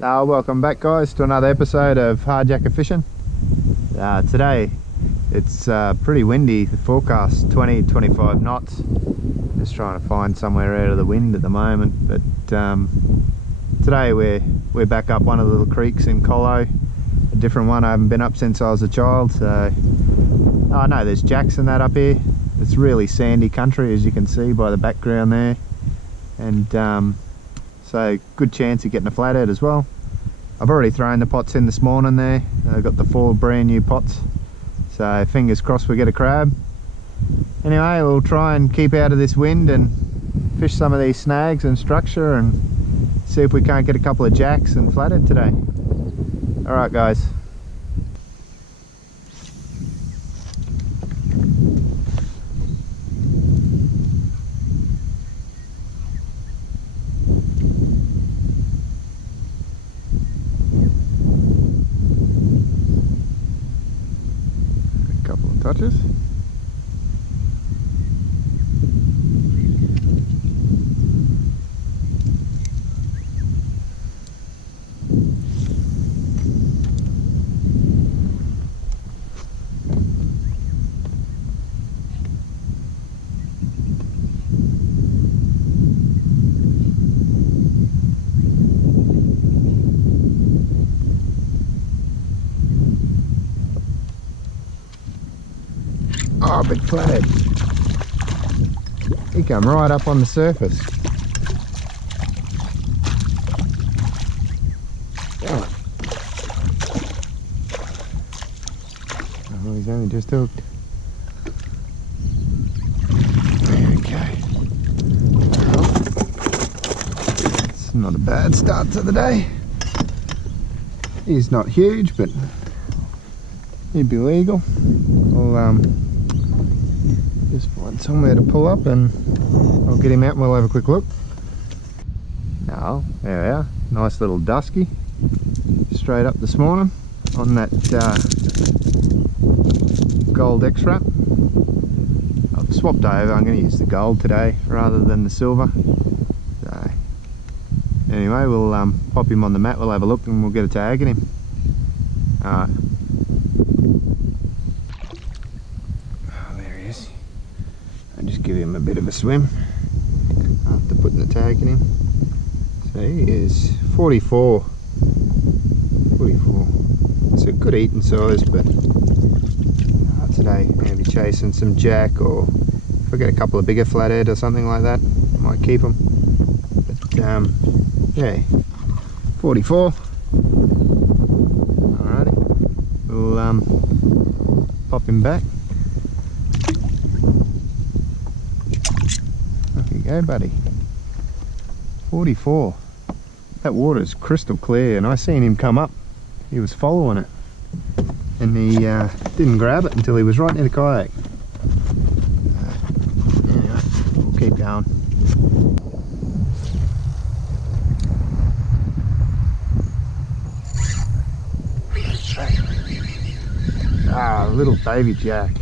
Welcome back, guys, to another episode of Hard Yakka Fishing. Today it's pretty windy. The forecast 20-25 knots. Just trying to find somewhere out of the wind at the moment, but today we're back up one of the little creeks in Colo, a different one I haven't been up since I was a child. So I know there's jacks and that up here. It's really sandy country, as you can see by the background there, and so good chance of getting a flathead as well. I've already thrown the pots in this morning there. I've got the 4 brand new pots, so fingers crossed we get a crab. Anyway, we'll try and keep out of this wind and fish some of these snags and structure and see if we can't get a couple of jacks and flathead today. Alright guys. Touches. Oh, big flathead. He come right up on the surface. Oh, he's only just hooked. Okay. Well, it's not a bad start to the day. He's not huge, but he'd be legal. I'll just find somewhere to pull up and I'll get him out and we'll have a quick look. Now, there we are. Nice little dusky. Straight up this morning on that gold X-Wrap. I've swapped over. I'm going to use the gold today rather than the silver. So, anyway, we'll pop him on the mat. We'll have a look and we'll get a tag in him. Alright. Just give him a bit of a swim after putting the tag in him. So he is 44. It's a good eating size, but today I'm going to be chasing some jack, or if I get a couple of bigger flathead or something like that, I might keep them. But yeah, 44. Alrighty, we'll pop him back. Hey buddy, 44. That water is crystal clear, and I seen him come up. He was following it, and he didn't grab it until he was right near the kayak. Anyway, we'll keep going. Little baby jack.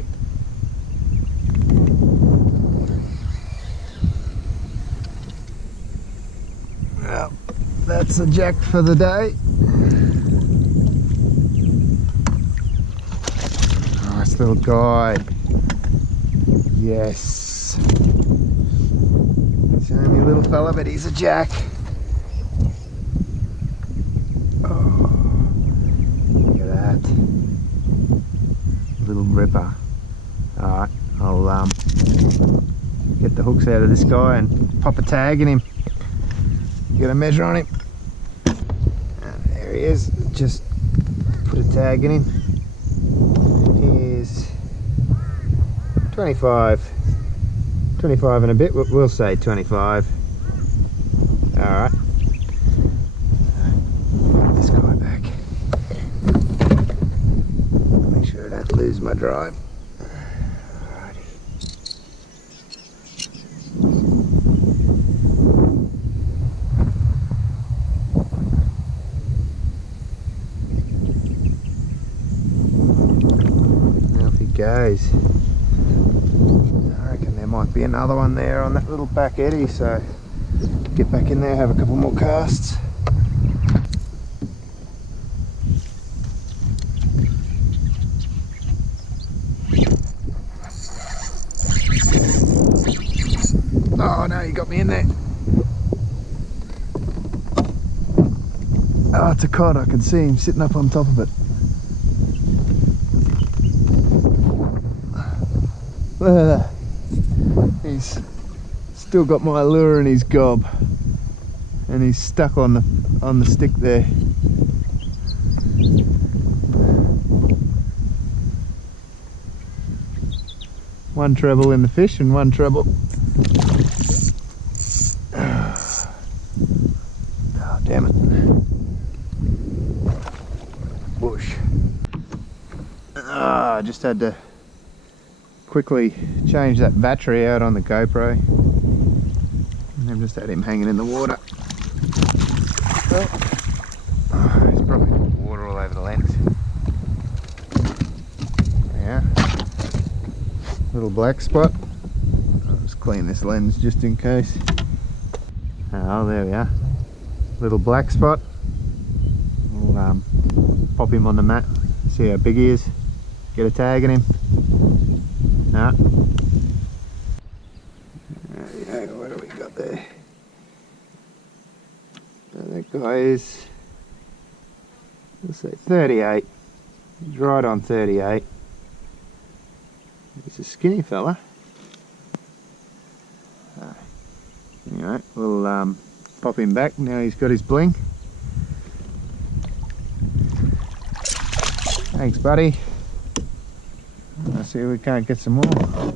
That's a jack for the day. Nice little guy. Yes. It's only a little fella, but he's a jack. Oh, look at that. Little ripper. Alright, I'll get the hooks out of this guy and pop a tag in him. Get a measure on him. And there he is. Just put a tag in him. He's 25 and a bit. We'll say 25. Alright. Put this guy back. Make sure I don't lose my drive. Goes. I reckon there might be another one there on that little back eddy, so get back in there, have a couple more casts. got me in there. Oh, it's a cod. I can see him sitting up on top of it. Look at that. He's still got my lure in his gob, and he's stuck on the stick there. One treble in the fish and one treble. Oh, damn it. Bush. I just had to quickly change that battery out on the GoPro. And I've just had him hanging in the water. Oh, he's probably got water all over the lens. Yeah. Little black spot. I'll just clean this lens just in case. Oh, there we are. Little black spot. We'll pop him on the mat, see how big he is, get a tag in him. Ah. Yeah, what do we got there? So that guy is, let's say 38. He's right on 38. He's a skinny fella. Anyway, we'll pop him back now he's got his bling. Thanks, buddy. I see we can't get some more.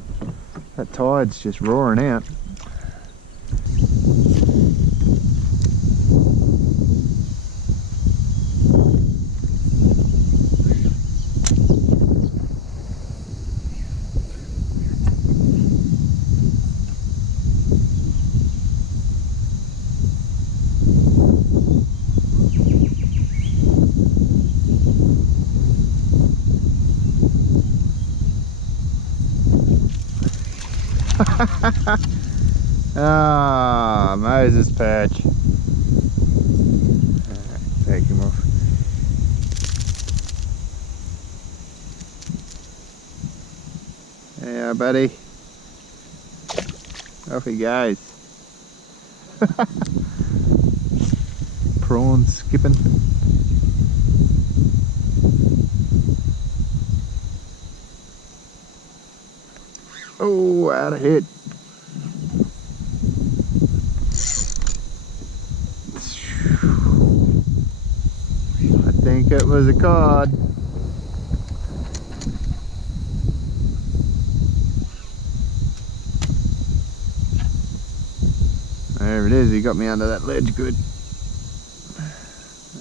That tide's just roaring out. Ah, Moses perch. Take him off. Yeah, buddy. Off he goes. Prawns skipping. Oh, out of hit. I think it was a cod. There it is, he got me under that ledge good.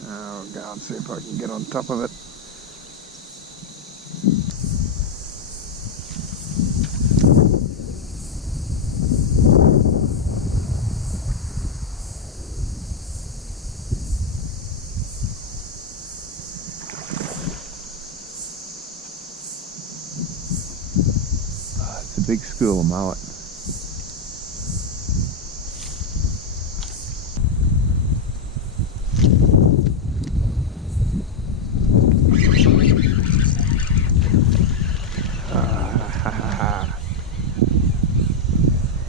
Oh God, see if I can get on top of it. Big school of mullet.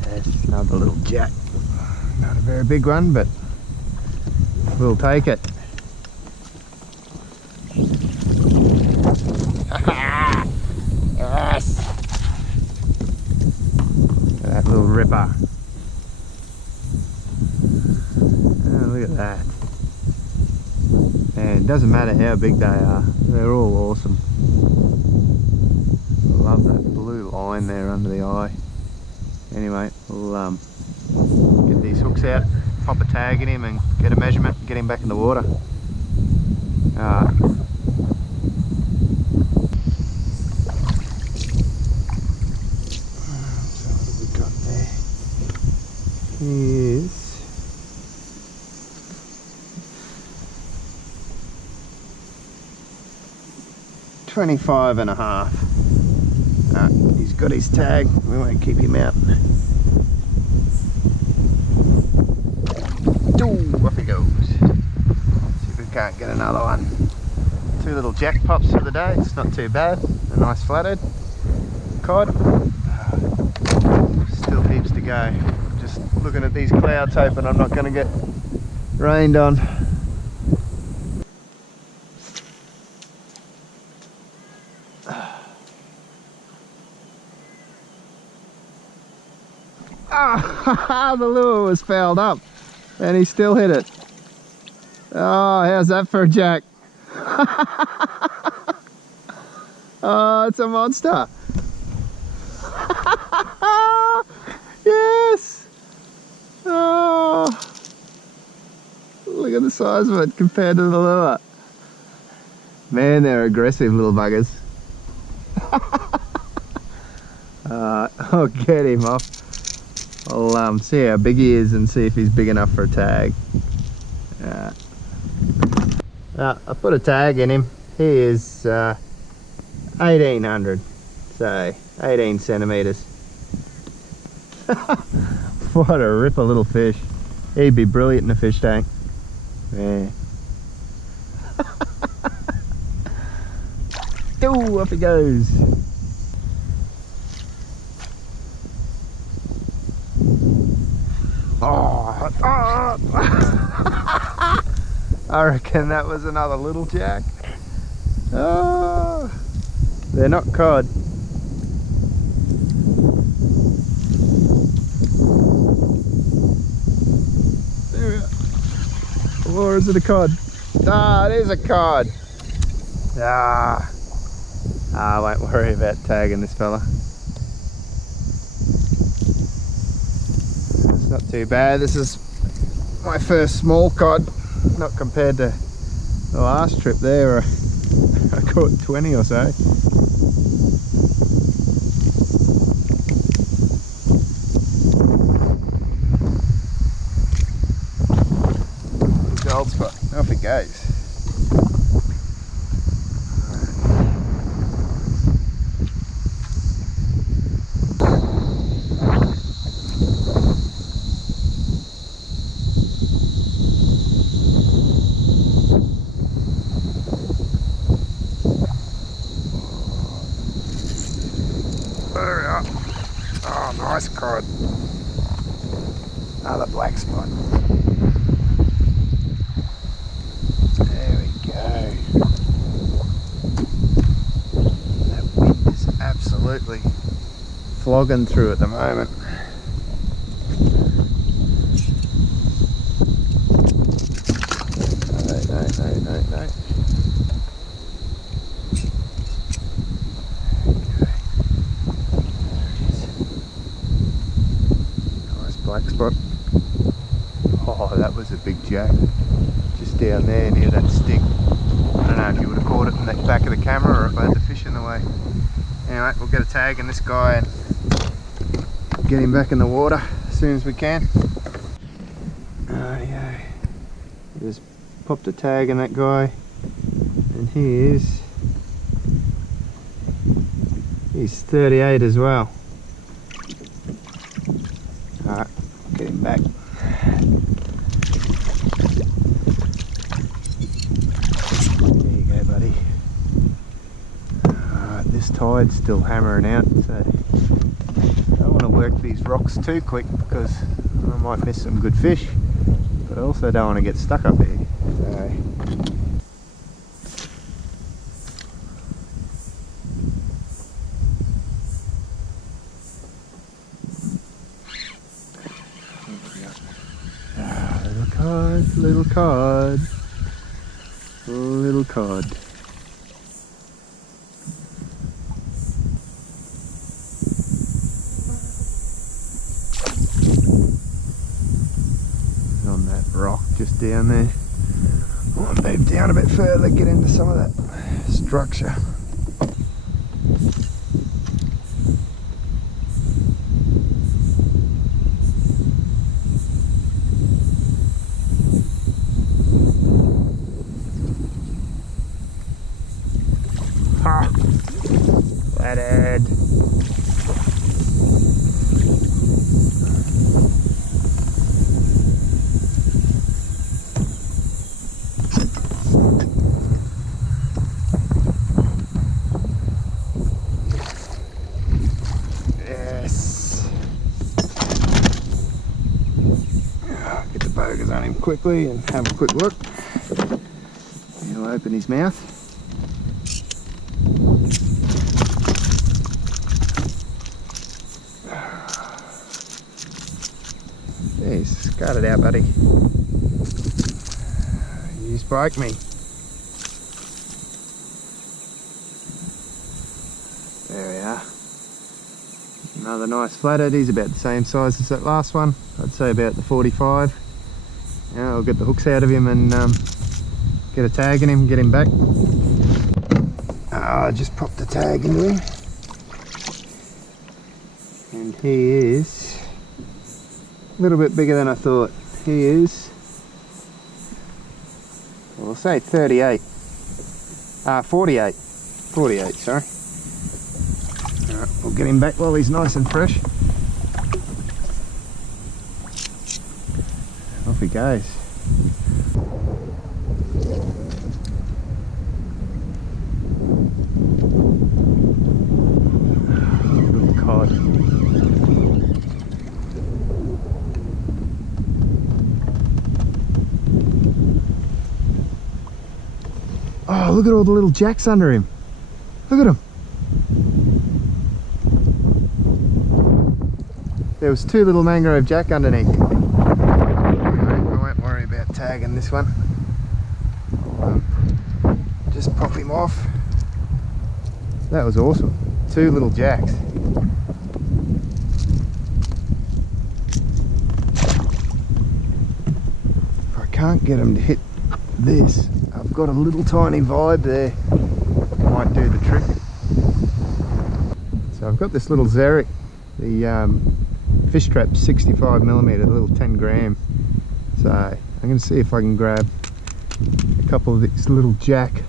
That's another little jack. Not a very big one, but we'll take it. Yes! That little ripper. Oh, look at that. And it doesn't matter how big they are, they're all awesome. I love that blue line there under the eye. Anyway, we'll get these hooks out, pop a tag in him and get a measurement and get him back in the water. Is 25.5. He's got his tag, we won't keep him out. Ooh, off he goes. See if we can't get another one. 2 little jack pops for the day, it's not too bad. A nice flathead cod. Still heaps to go. Just looking at these clouds, hoping I'm not going to get rained on. Ah, the lure was fouled up and he still hit it. Oh, how's that for a jack? Oh, it's a monster. Yes! Oh, look at the size of it compared to the lure. Man, they're aggressive little buggers. I'll get him off. I'll see how big he is and see if he's big enough for a tag. I put a tag in him. He is 1800, so 18 centimeters. What a ripper little fish. He'd be brilliant in a fish tank. Yeah. Ooh, up he goes. Oh, oh. I reckon that was another little jack. Oh, they're not cod. There we are. Or is it a cod? Ah, it is a cod. I won't worry about tagging this fella. It's not too bad. This is my first small cod, not compared to the last trip there where I caught 20 or so. Gold spot, off it goes. Oh, nice cod. Another black spot. There we go. That wind is absolutely flogging through at the moment. No. Black spot. Oh, that was a big jack. Just down there near that stick. I don't know if you would have caught it in the back of the camera or if I had the fish in the way. Anyway, we'll get a tag in this guy and get him back in the water as soon as we can. Rightio. Just popped a tag in that guy and he's 38 as well. Alright, get him back. There you go, buddy. Alright, this tide's still hammering out, so I don't want to work these rocks too quick because I might miss some good fish, but I also don't want to get stuck up here. So little cod, little cod. On that rock just down there. I want to move down a bit further, get into some of that structure. Flathead. Yes. quickly and have a quick look. He'll open his mouth. Jeez, got it out, buddy. You spiked me. There we are. Another nice flathead. He's about the same size as that last one. I'd say about the 45. Now I'll get the hooks out of him and get a tag in him, get him back. Just pop the tag into him. And he is a little bit bigger than I thought. He is, we'll say 38. 48. 48, sorry. Alright, we'll get him back while he's nice and fresh. Off he goes. Little cod. Oh, look at all the little jacks under him. Look at him. There was 2 little mangrove jack underneath. I won't worry about tagging this one. Just pop him off. That was awesome. 2 little jacks. If I can't get him to hit this, I've got a little tiny vibe there. Might do the trick. So I've got this little Xeric, the fish trap 65mm, a little 10 gram. So I'm going to see if I can grab a couple of this little jack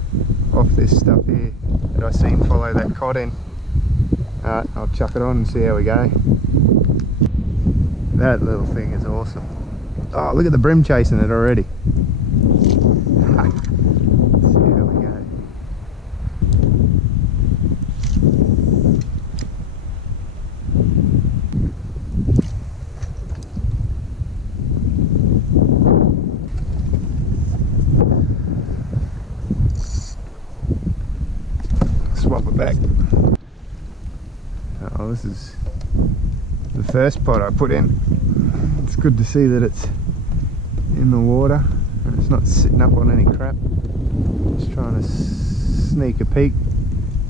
off this stuff here that I seen follow that cod in. Alright, I'll chuck it on and see how we go. That little thing is awesome. Oh, look at the brim chasing it already. Let's see how we go. Swap it back. Oh, this is the first pot I put in. It's good to see that it's in the water and it's not sitting up on any crap. Just trying to sneak a peek,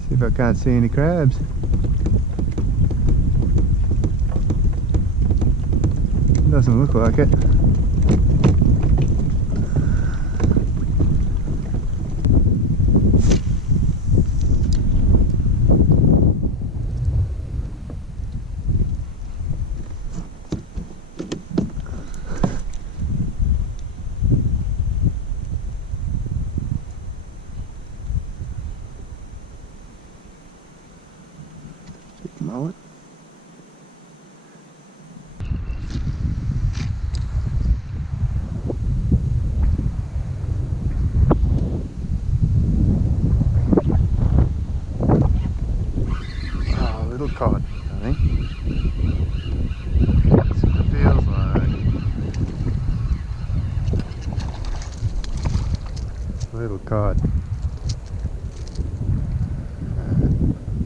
see if I can't see any crabs. Doesn't look like it. Mullet. Oh, little cod, I think. That's what it feels like. Little cod.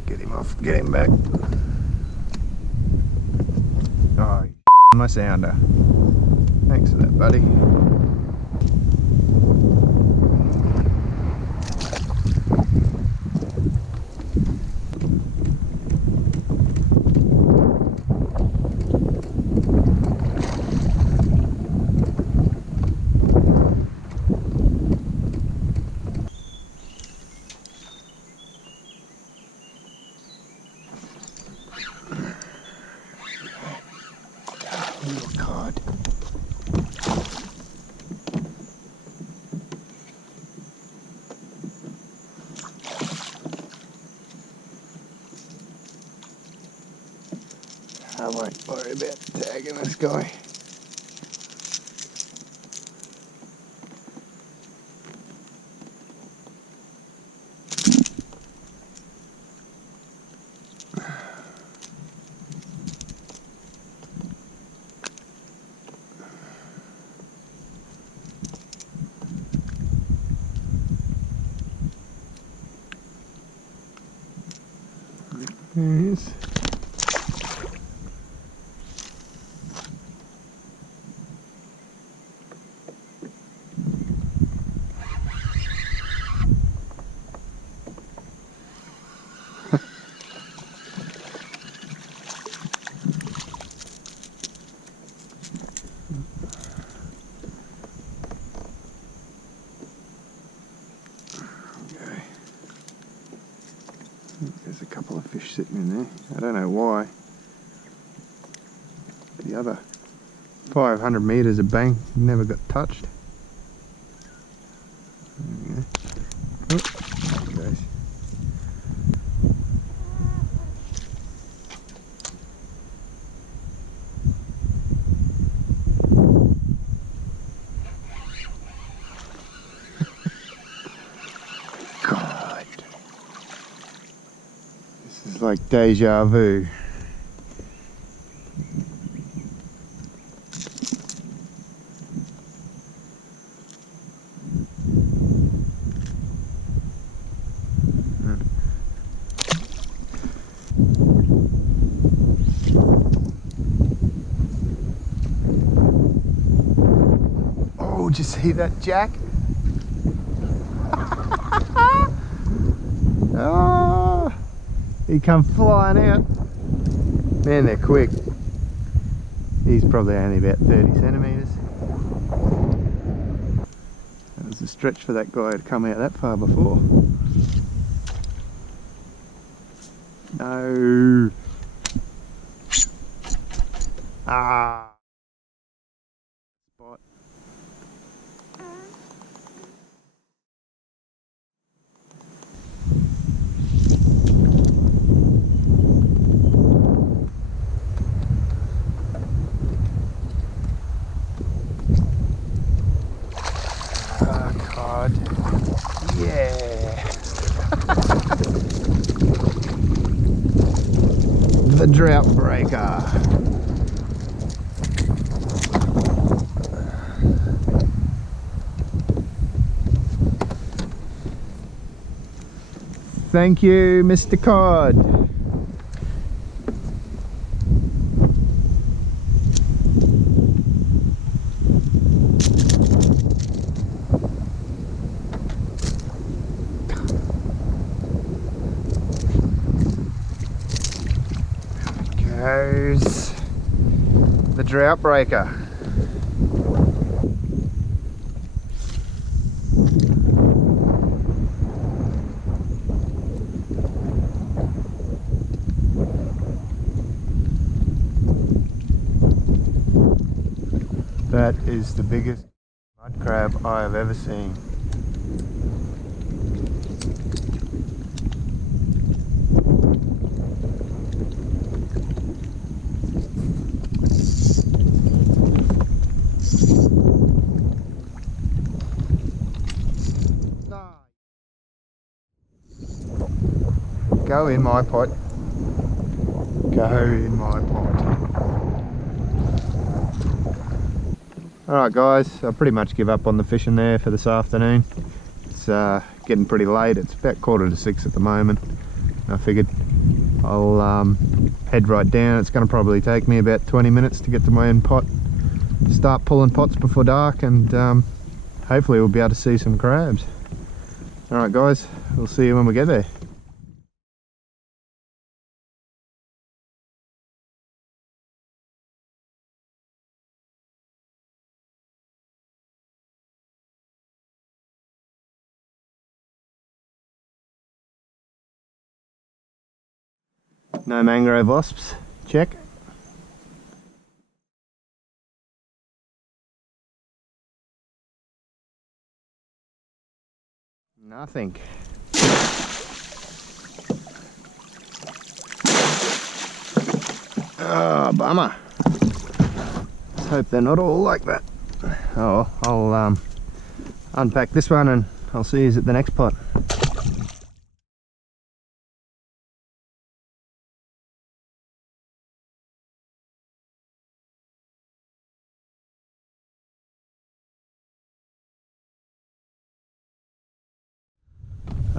Get him off, get him back. Oh, my sounder. Thanks for that, buddy. Little cod. I won't worry about tagging this guy. There he is. There's a couple of fish sitting in there. I don't know why. The other 500 metres of bank never got touched. There we go. Oh, there it goes. God. This is like deja vu. Oh, did you see that, Jack? Oh, he come flying out. Man, they're quick. He's probably only about 30 centimetres. That was a stretch for that guy to come out that far before. No. Ah. Spot. Oh God. Yeah. The drought breaker. Thank you, Mr. Cod. Goes the drought breaker. That is the biggest mud crab I have ever seen. Go in my pot. Go in my pot. Alright guys, I pretty much give up on the fishing there for this afternoon. It's getting pretty late, it's about 5:45 at the moment. I figured I'll head right down. It's going to probably take me about 20 minutes to get to my own pot. Start pulling pots before dark, and hopefully we'll be able to see some crabs. Alright guys, we'll see you when we get there. No mangrove wasps, check. Nothing. Oh, bummer. Let's hope they're not all like that. Oh, I'll unpack this one and I'll see you at the next pot.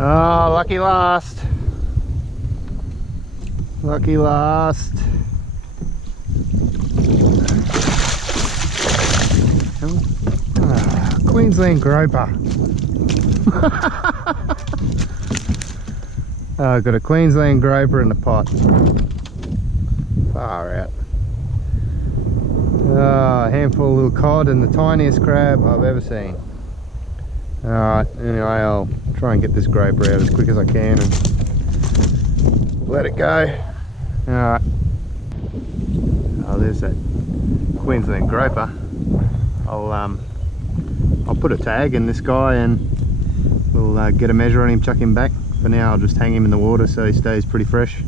Oh, lucky last. Lucky last. Queensland groper. I've got a Queensland groper in the pot. Far out. A handful of little cod and the tiniest crab I've ever seen. Alright, anyway, I'll try and get this groper out as quick as I can and let it go. Alright. Oh, there's that Queensland groper. I'll put a tag in this guy and we'll get a measure on him, chuck him back. For now I'll just hang him in the water so he stays pretty fresh.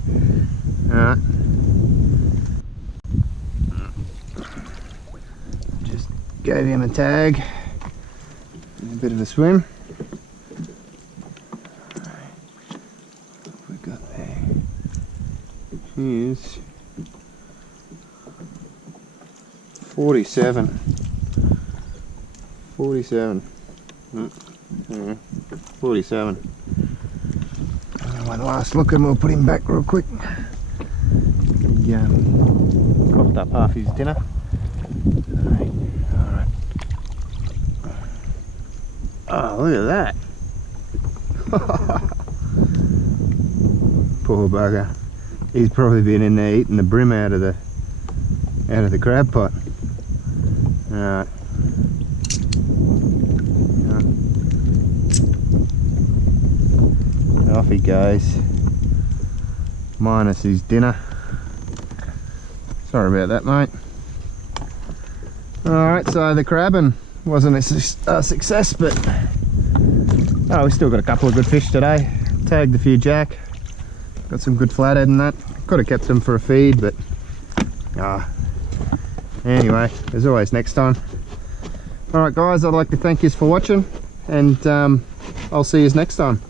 Alright. Just gave him a tag. A bit of a swim. What have we got there? Here's 47. 47. 47. One last look and we'll put him back real quick. He coughed up half his dinner. Alright. Oh, look at that. Poor bugger. He's probably been in there eating the brim out of the crab pot. Alright. Off he goes, minus his dinner. Sorry about that, mate. Alright, so the crabbing wasn't a success, but oh, we still got a couple of good fish today. Tagged a few jack, got some good flathead and that. Could have kept them for a feed, but anyway, there's always next time. Alright guys, I'd like to thank you for watching, and I'll see you next time.